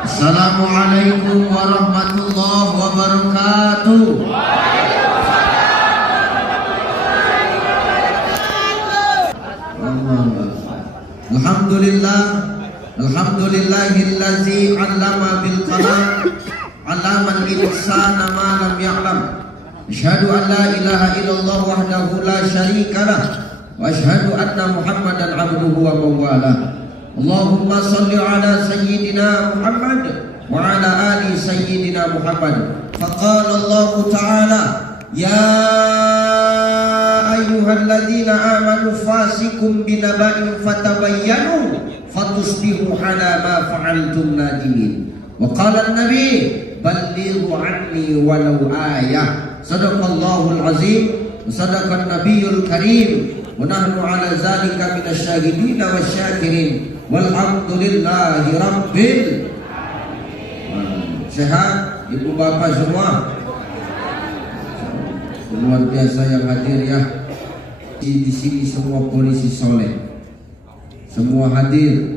Assalamualaikum warahmatullahi wabarakatuh. Alhamdulillah, alhamdulillahillazi 'allama bil qalam, 'allamal insana ma lam ya'lam. Asyhadu an la ilaha illallah wahdahu la syarikalah wa asyhadu anna Muhammadan 'abduhu wa mawalah. Allahumma salli ala sayyidina Muhammad wa ala ali sayyidina Muhammad. Faqala Allah ta'ala, ya ayyuhalladzina amanu fasikum binaba'in fatabayyanu fatusbihu ala ma fa'altum nadimin. Wa qala an-nabi ballighu anni walau ayah. Sadaqallahul azim wa sadaqan nabiyyul karim wa nahnu ala zalika minasyahidin wasyakirin walhamdulillahi rabbil alamin. Sehat ibu bapak semua, luar biasa yang hadir ya. Di sini semua polisi soleh, semua hadir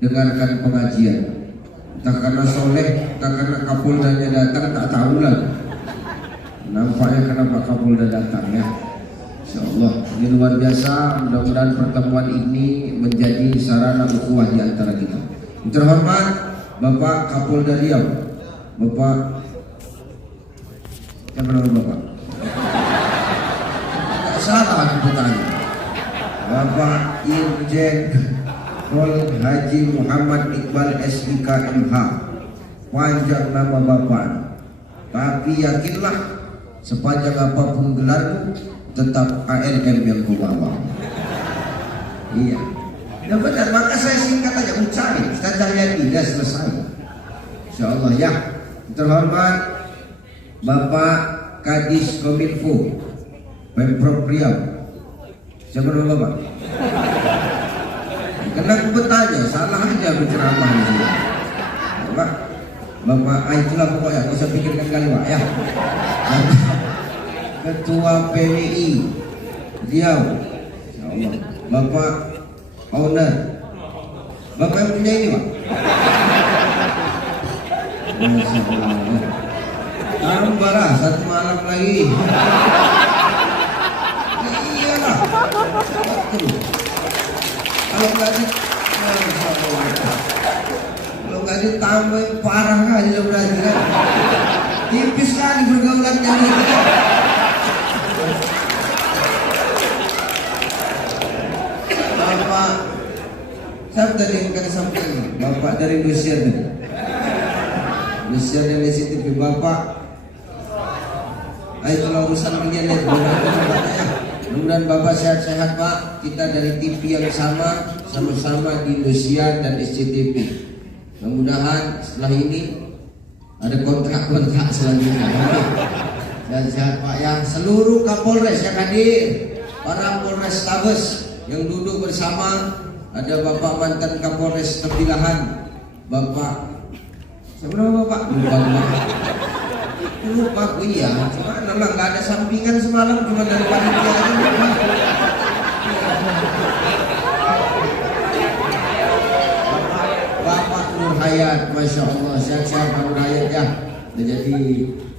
dengarkan pengajian. Tak karena soleh, tak karena Kapoldanya datang, tak tahu lah. Nampaknya kenapa Kapolda datang ya. Insyaallah ini luar biasa. Mudah-mudahan pertemuan ini menjadi sarana ukhuwah di antara kita. Yang terhormat Bapak Kapolda Riau, Bapak siapa nama Bapak? Tidak salah aku bertanya. Bapak Irjen Pol Haji Muhammad Iqbal SIK MH. Panjang nama Bapak, tapi yakinlah sepanjang apapun gelarmu tetap ALM yang ku bawa. Iya. Ya benar, maka saya singkat aja ucapin Ustaz Cahyadi, dah selesai. Insyaallah ya. Terhormat Bapak Kadis Kominfo Pemprov Riau. Siapa nama Bapak? Karena aku bertanya, salah aja berceramah di sini. Bapak, itulah pokoknya, gak usah pikirkan kali Pak ya. Ketua PWI Riau, insyaallah. Bapak Owner, Bapak yang punya ini Pak. Tambahlah satu malam lagi. Iyalah. Kalau nggak ada, kalau nggak ditambah parah aja berarti kan. Tipis kali pergaulannya gitu. Bapak, siapa tadi yang kata samping? Bapak dari Indonesia tadi. Indonesia dari situ ke Bapak. Ayo kalau urusan begini, mudah-mudahan Bapak sehat-sehat Pak. Kita dari TV yang sama-sama di Indonesia dan SCTV. Mudah-mudahan setelah ini ada kontrak-kontrak selanjutnya. Dan sehat Pak ya. Seluruh Kapolres yang hadir, para Polres Tabes yang duduk bersama, ada Bapak mantan Kapolres Tembilahan, Bapak siapa nama Bapak? Lupa aku iya. Cuma memang nggak ada sampingan semalam, cuma dari panitia aja. Bapak Nur Hayat, masya Allah, sehat-sehat Pak Nur Hayat ya. Jadi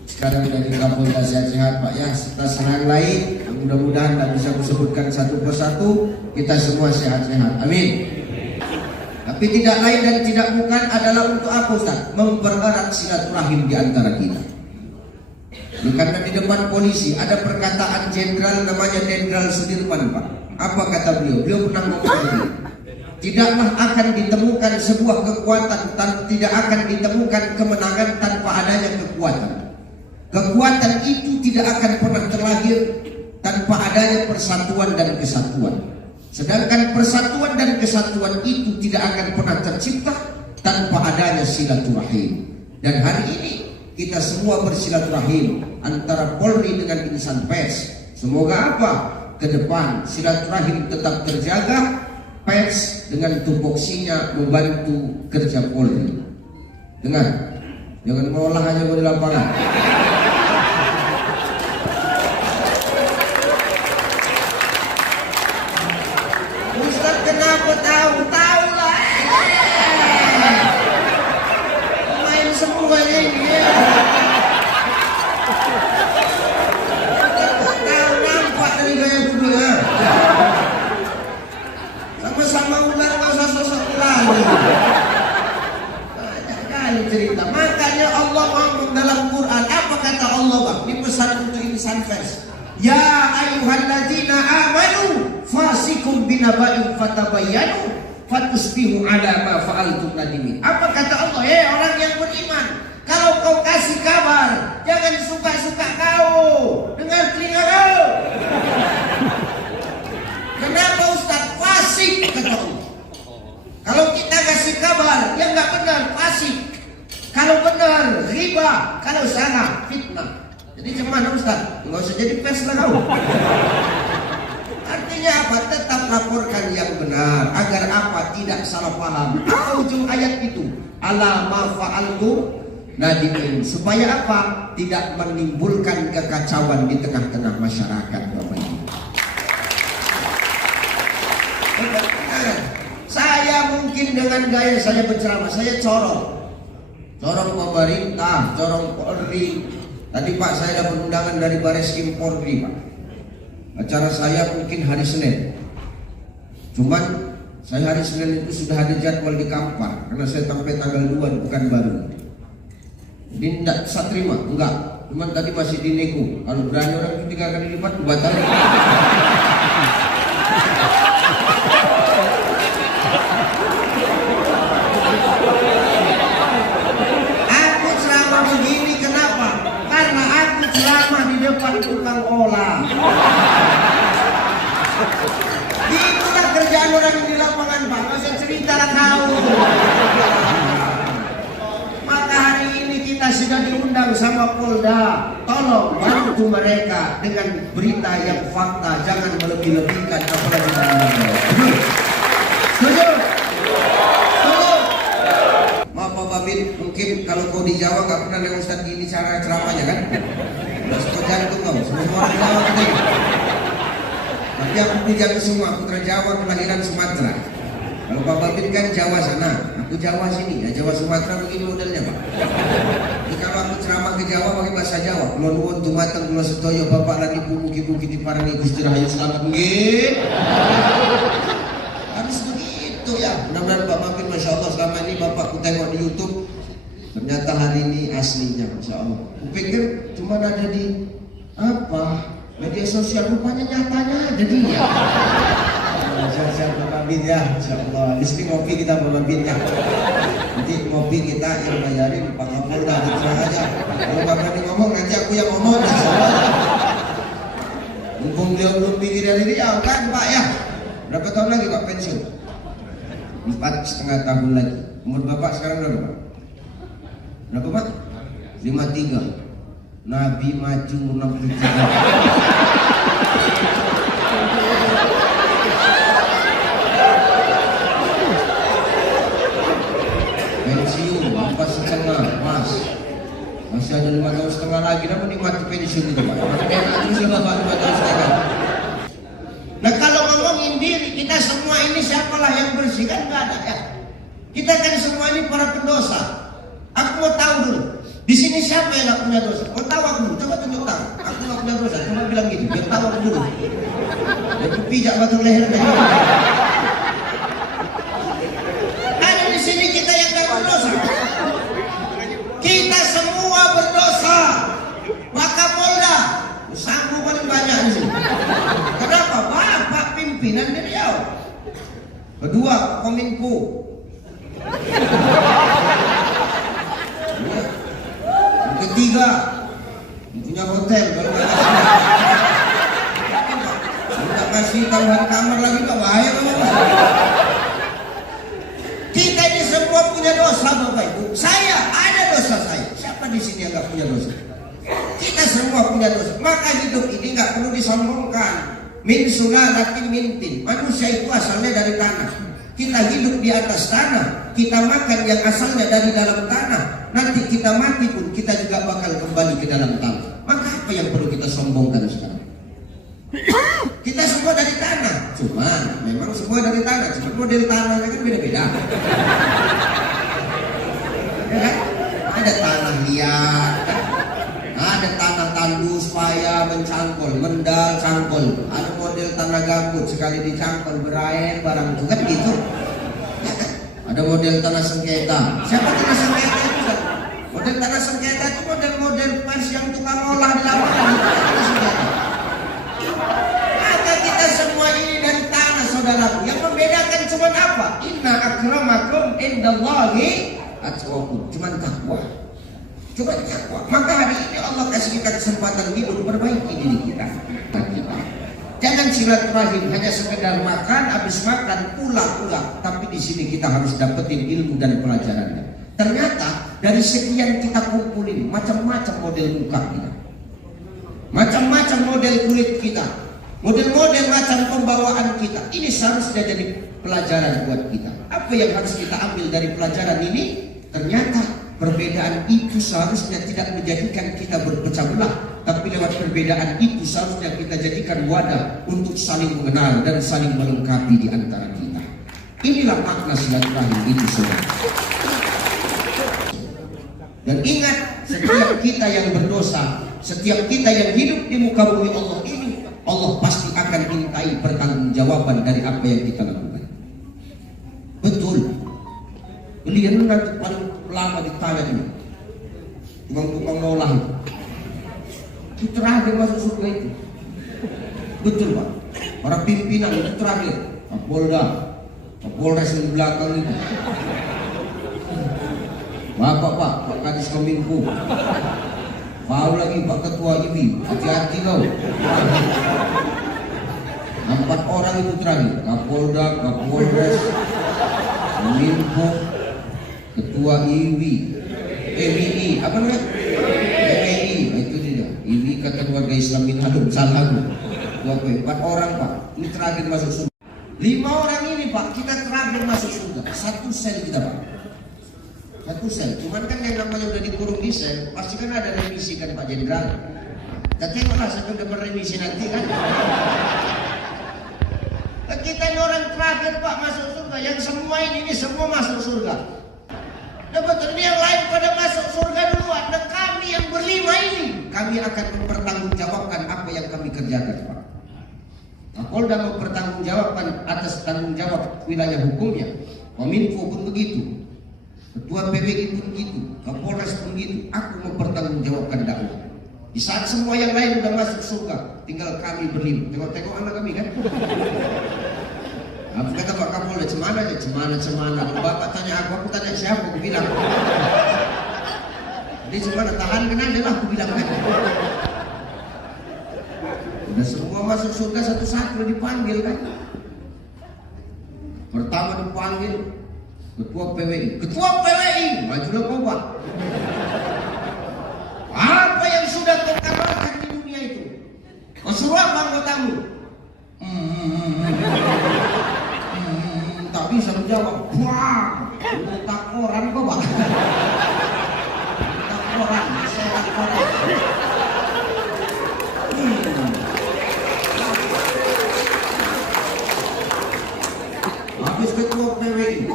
sekarang dari Kapolda sehat-sehat Pak ya. Serta serang lain, mudah-mudahan tak bisa disebutkan satu persatu. Kita semua sehat-sehat, amin. Tapi tidak lain dan tidak bukan adalah untuk apa Ustaz? Mempererat silaturahim di antara kita. Karena di depan polisi ada perkataan jenderal namanya Jenderal Sudirman Pak. Apa kata beliau? Beliau pernah ngomong begini. Tidaklah akan ditemukan sebuah kekuatan dan tidak akan ditemukan kemenangan tanpa adanya kekuatan. Kekuatan itu tidak akan pernah terlahir tanpa adanya persatuan dan kesatuan. Sedangkan persatuan dan kesatuan itu tidak akan pernah tercipta tanpa adanya silaturahim. Dan hari ini kita semua bersilaturahim antara Polri dengan insan pers. Semoga apa? Ke depan silaturahim tetap terjaga, pers dengan tupoksinya membantu kerja Polri. Dengar, jangan ngolah hanya di lapangan. Ustaz kenapa tahu? Tahu lah. yang cerita. Makanya Allah ngomong dalam Quran. Apa kata Allah bang? Ini pesan untuk insan pers. Ya ayyuhalladzina amanu fasikum binaba'in fatabayyanu fatusbihu ala ma fa'altum nadimin. Apa kata Allah? Orang yang beriman, kalau kau kasih kabar, jangan suka-suka kau dengar telinga kau. Kenapa Ustaz? Fasik kata Allah. Kalau kita kasih kabar yang nggak benar, fasik. Kalau benar, riba. Kalau salah, fitnah. Jadi gimana Ustaz? Nggak usah jadi pers lah kau. Artinya apa? Tetap laporkan yang benar agar apa? Tidak salah paham. Apa ujung ayat itu? Ala ma fa'altu nadimin. Supaya apa? Tidak menimbulkan kekacauan di tengah-tengah masyarakat, Bapak Ibu. Saya mungkin dengan gaya saya berceramah, saya corong pemerintah, corong Polri. Tadi Pak saya dapat undangan dari Bareskrim Polri Pak. Acara saya mungkin hari Senin. Cuman saya hari Senin itu sudah ada jadwal di Kampar karena saya sampai tanggal 2 di Pekanbaru. Jadi tidak bisa terima, enggak. Cuman tadi masih dinego. Kalau berani orang itu 3 kali lipat dibatalkan. Aku ceramah begini kenapa? Karena aku ceramah di depan tukang olah. Itulah kerjaan orang di lapangan Pak. Masa cerita lah kau. Maka hari ini kita sudah diundang sama Polda. Tolong bantu mereka dengan berita yang fakta. Jangan melebih-lebihkan apalagi setuju? Setuju? Maaf Pak Babin, mungkin kalau kau di Jawa gak pernah dengan Ustaz gini cara ceramahnya kan? Masuk jantung kau, semua orang Jawa kita. Tapi aku punya semua, putra Jawa kelahiran Sumatera. Kalau Pak Babin kan Jawa sana, aku Jawa sini, ya Jawa Sumatera begini modelnya Pak. Jadi kalau aku ceramah ke Jawa pakai bahasa Jawa, Kulon Nuwun Tumateng Kulo Setoyo Bapak lagi mugi-mugi diparingi Gusti Rahayu selamat nggih. Harus begitu ya. Mudah-mudahan Pak Babin Masya Allah selama ini Bapak ku tengok di YouTube, ternyata hari ini aslinya Masya Allah. Kupikir cuma ada di apa? Media sosial, rupanya nyatanya ada dia. Sehat-sehat Pak Babin ya, Insya Allah. Istri ngopi kita Pak Babin ya. Nanti ngopi kita yang bayarin Pak Kapolda, terang aja. Kalau Pak Babin ngomong, nanti aku yang ngomong. Mumpung beliau belum pikir dari dia, kan Pak ya. Berapa tahun lagi Pak pensiun? 4,5 tahun lagi. Umur Bapak sekarang berapa Pak? Berapa Pak? 53. Nabi maju 63. Pensiun 4,5 Mas. Masih ada 5 tahun setengah lagi. Namun nikmati pensiun itu Pak. Enak terus lah Bapak 5 tahun setengah. Nah kalau ngomongin diri kita semua ini siapalah yang bersih kan nggak ada ya. Kita kan semua ini para pendosa. Aku mau tahu dulu. Di sini siapa yang nggak punya dosa? Mau tahu aku dulu, coba tunjuk tangan. Aku nggak punya dosa, coba bilang gitu, biar tahu aku dulu. Aku pijak batu leher tadi. Ada di sini kita yang nggak berdosa. Kita semua berdosa. Maka Polda, usahaku paling banyak di sini. Kenapa? Bapak pimpinan di Riau. Kedua, Kominfo. Ketiga, punya hotel. Kalau nggak kasih tambahan kamar lagi Pak, bahaya Pak. Kita ini semua punya dosa Bapak Ibu. Saya ada dosa saya. Siapa di sini yang nggak punya dosa? Kita semua punya dosa. Maka hidup ini nggak perlu disombongkan. Min sulalatin mintin. Manusia itu asalnya dari tanah. Kita hidup di atas tanah. Kita makan yang asalnya dari dalam tanah. Nanti kita mati pun kita juga bakal kembali ke dalam tanah. Maka apa yang perlu kita sombongkan sekarang? Kita semua dari tanah. Cuman memang semua dari tanah. Cuma model tanahnya kan beda-beda. Ya kan? Ada tanah liat, ada tanah tandus, paya, mencangkol, mendal, cangkol. Ada model tanah gambut, sekali dicangkol berair barang itu kan gitu. Ya kan? Ada model tanah sengketa. Siapa tanah sengketa itu? Model tanah sengketa itu model-model pers yang tukang olah di lapangan. Maka kita semua ini dari tanah, saudaraku. Yang membedakan cuma apa? Inna akramakum indallahi atqakum. Cuma takwa. Cuma takwa. Maka hari ini Allah kasih kita kesempatan ini untuk perbaiki diri kita. Jangan silaturahim hanya sekedar makan, habis makan pulang. Tapi di sini kita harus dapetin ilmu dan pelajarannya. Ternyata dari sekian kita kumpulin macam-macam model muka kita, macam-macam model kulit kita, model-model macam pembawaan kita. Ini seharusnya jadi pelajaran buat kita. Apa yang harus kita ambil dari pelajaran ini? Ternyata perbedaan itu seharusnya tidak menjadikan kita berpecah belah, tapi lewat perbedaan itu seharusnya kita jadikan wadah untuk saling mengenal dan saling melengkapi di antara kita. Inilah makna silaturahim itu, saudara. Dan ingat, setiap kita yang berdosa, setiap kita yang hidup di muka bumi Allah ini, Allah pasti akan mintai pertanggungjawaban dari apa yang kita lakukan. Betul. Kalian nanti paling lama ditanya ini, tukang-tukang ngolah itu terakhir masuk surga itu. Betul Pak. Para pimpinan itu terakhir. Kapolda, Kapolres di belakang itu. Pak Kadis Kominfo. Mau lagi Pak Ketua IBI, hati-hati kau. 4 orang itu terakhir. Kapolda, Kapolres, Kominfo, Ketua IBI, MII, apa namanya? MII, itu dia. IBI kata Keluarga Islam Minhadum, salah aku. 4 orang Pak, ini terakhir masuk surga. 5 orang ini Pak, kita terakhir masuk surga. 1 sel kita Pak. 1 sel, cuman kan yang namanya udah dikurung di sel, pasti kan ada remisi kan Pak Jenderal. Kita tengoklah sampai udah beremisi nanti kan. Kita ini orang terakhir Pak masuk surga, yang semua ini semua masuk surga. Nah betul, yang lain pada masuk surga duluan. Dan kami yang berlima ini, kami akan mempertanggungjawabkan apa yang kami kerjakan Pak. Kapolda mempertanggungjawabkan atas tanggung jawab wilayah hukumnya. Kominfo pun begitu. Ketua PBI pun begitu, Kapolres pun begitu. Aku mempertanggungjawabkan dakwah. Di saat semua yang lain sudah masuk surga, tinggal kami berlima. Tengok-tengok anak kami kan. Apa kata Pak Kapolres? Cemana ya? Cemana. Bapak tanya aku tanya siapa? Aku bilang. Jadi cemana tahan kan aja lah, aku bilang kan. Udah semua masuk surga satu-satu dipanggil kan. Pertama dipanggil Ketua PWI, majulah kau Pak. Apa yang sudah kau kabarkan di dunia itu? Kau suruh apa anggotamu? Tak bisa menjawab. Wah, tak koran kau Pak. Tak koran, saya tak koran. Habis Ketua PWI.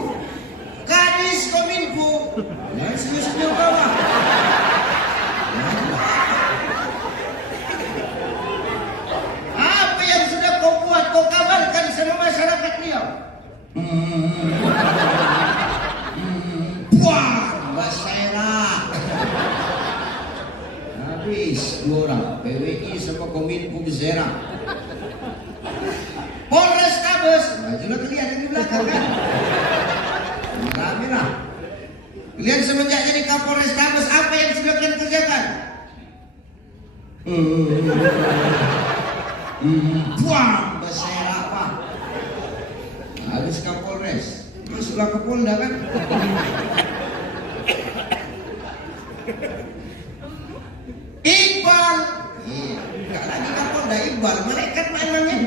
Kadis Kominfo, yang senyum-senyum bawah. Apa yang sudah kau buat, kau kabarkan sama masyarakat Riau? Puang, Basera. Habis 2 orang, PWI sama Kominfo Basera. Polres Tabes, majulah kelihatan di belakang kan? Kamera. Kalian semenjak jadi Kapolres Tabes, apa yang sudah kalian kerjakan? Buang Basera apa? Habis Kapolres, masuklah ke Polda kan? Iqbal, enggak lagi Kapolda, Iqbal, malaikat mainannya.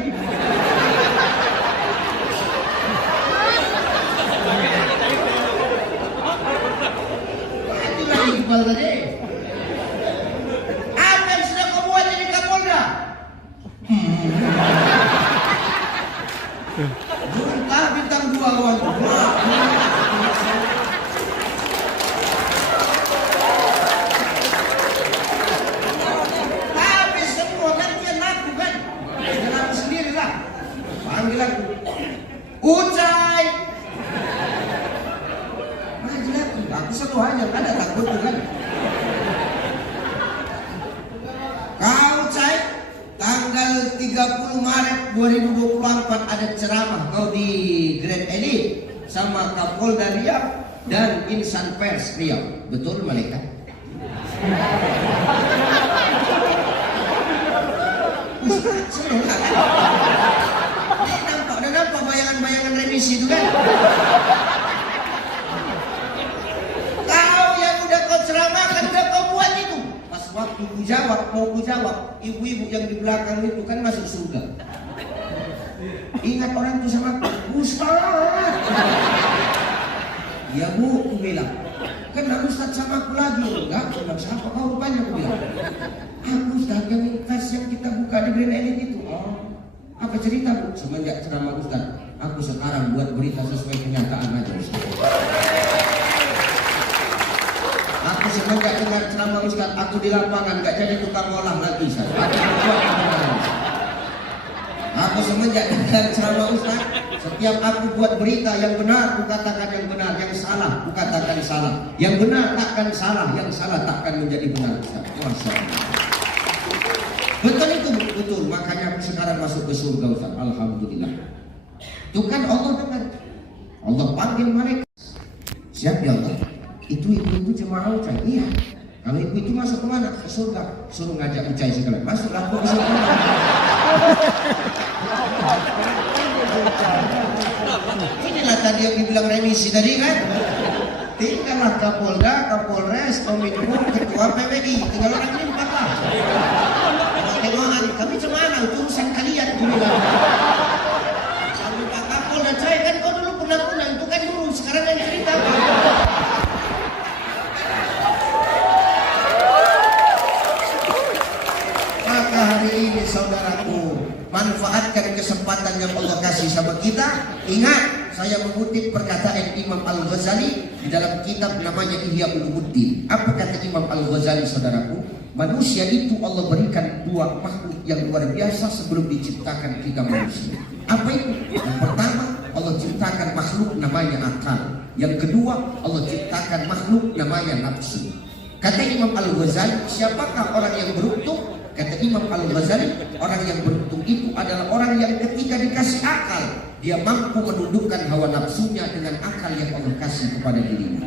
Iqbal tadi. Apa yang sudah kau buat jadi Kapolda? Juntah bintang 2 kawan. Habis semua kan dia ngaku kan. Dia ngaku sendiri lah. Panggil aku. Ucai. Aku satu hanya ada takut kan. 30 Maret 2024 ada ceramah kau di Grand Elite sama Kapolda Riau dan Insan Pers Riau. Betul mereka? Udah nampak bayangan-bayangan remisi itu kan? Kau yang udah kau ceramahkan, udah kau buat itu. Pas waktu mau ku jawab, ibu-ibu yang di belakang itu kan masuk surga. Ingat orang itu sama Ustaz. Ya bu, aku bilang. Kan Ustaz sama aku lagi. Enggak, aku bilang siapa kau rupanya, aku bilang. Aku Ustaz yang invest yang kita buka di Grand Elite itu. Oh, apa cerita bu? Semenjak ceramah Ustaz, aku sekarang buat berita sesuai kenyataan aja Ustaz. Aku semenjak dengar ceramah Ustaz, aku di lapangan gak jadi tukang olah lagi Ustaz. Aku semenjak dengar ceramah Ustaz, setiap aku buat berita yang benar, aku katakan yang benar, yang salah, aku katakan salah. Yang benar takkan salah, yang salah takkan menjadi benar Ustaz. Masya Allah. Betul itu, betul. Makanya aku sekarang masuk ke surga Ustaz. Alhamdulillah. Itu kan Allah dengar. Allah panggil mereka. Siap ya Allah? Itu ibu-ibu jemaah Ucai. Iya. Kalau ibu itu masuk ke mana? Ke surga. Suruh ngajak Ucai sekalian. Masuklah aku ke surga. Inilah tadi yang dibilang remisi tadi kan. Tinggallah Kapolda, Kapolres, Kominfo, Ketua PWI. Tinggal orang ini 4 lah. Kenangan, kami cemana itu urusan kalian. Kalau Pak Kapolda Coy kan kau dulu pernah itu kan dulu. Sekarang yang cerita Pak. Maka hari ini saudaraku, manfaatkan kesempatan yang Allah kasih sama kita. Ingat, saya mengutip perkataan Imam Al-Ghazali di dalam kitab namanya Ihya Ulumuddin. Apa kata Imam Al-Ghazali saudaraku? Manusia itu Allah berikan 2 makhluk yang luar biasa sebelum diciptakan kita manusia. Apa itu? Yang pertama, Allah ciptakan makhluk namanya akal. Yang kedua, Allah ciptakan makhluk namanya nafsu. Kata Imam Al-Ghazali, siapakah orang yang beruntung? Kata Imam Al-Ghazali, orang yang beruntung itu adalah orang yang ketika dikasih akal, dia mampu menundukkan hawa nafsunya dengan akal yang Allah kasih kepada dirinya.